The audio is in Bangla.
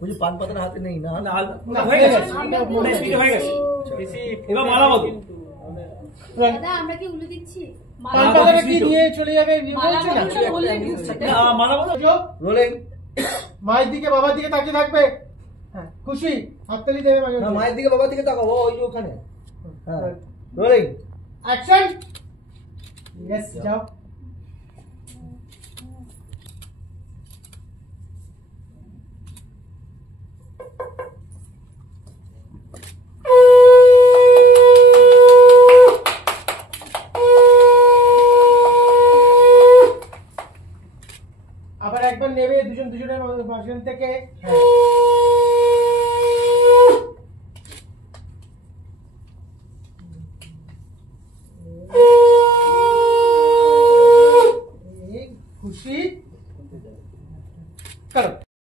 मुझे पान पाতার হাতে নেই না না হয়ে গেছে স্পিডে হয়ে গেছে এবার মালা বল দাদা আমরা কি উল্লে দিচ্ছি পান পাতাটা কি নিয়ে চলে যাবে বলছে না মালা বল রোলিং মায়ের দিকে বাবার দিকে তাকিয়ে থাকবে হ্যাঁ খুশি হাততালি দেবে মাঝে না মায়ের দিকে বাবার দিকে তাকাবো ওই যে ওখানে হ্যাঁ রোলিং অ্যাকশন यस যাও আবার একবার নেবে দুজন দুজনের মাঝখান থেকে খুশি করো